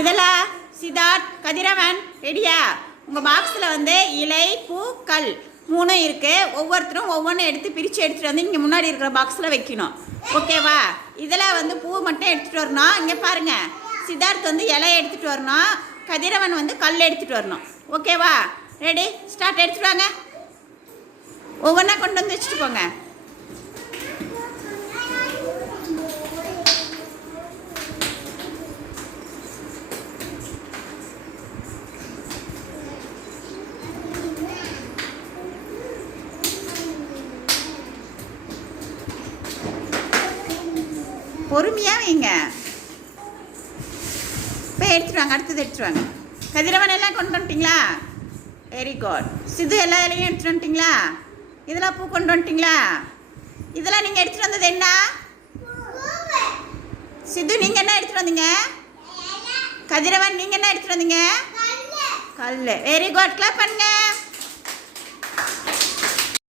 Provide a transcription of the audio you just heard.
இதெல்லாம் சித்தார்த் கதிரவன் ரெடியா? உங்கள் பாக்ஸில் வந்து இலை பூ கல் மூணும் இருக்குது ஒவ்வொருத்தரும் ஒவ்வொன்றும் எடுத்து பிரித்து எடுத்துகிட்டு வந்து இங்கே முன்னாடி இருக்கிற பாக்ஸில் வைக்கணும். ஓகேவா இதில் வந்து பூ மட்டும் எடுத்துகிட்டு வரணும். இங்கே பாருங்கள் சித்தார்த் வந்து இலை எடுத்துகிட்டு வரணும். கதிரவன் வந்து கல் எடுத்துகிட்டு வரணும். ஓகேவா ரெடி ஸ்டார்ட் எடுத்துகிட்டு வாங்க. ஒவ்வொன்றா கொண்டு வந்து வச்சுட்டு போங்க. பொறுமையாக வைங்க. போய் எடுத்துட்டு வாங்க அடுத்தது எடுத்துட்டு வாங்க. கதிரவன் எல்லாம் கொண்டு வந்துட்டீங்களா? வெரி குட் சிது எல்லா இலையும் எடுத்துட்டு வந்துட்டீங்களா? இதெல்லாம் பூ கொண்டு வந்துட்டீங்களா? இதெல்லாம் நீங்கள் எடுத்துட்டு வந்தது என்ன? சிது நீங்கள் என்ன எடுத்துட்டு வந்தீங்க? கதிரவன் நீங்கள் என்ன எடுத்துட்டு வந்தீங்க? கல் வெரி குட் கிளாப் பண்ணுங்க.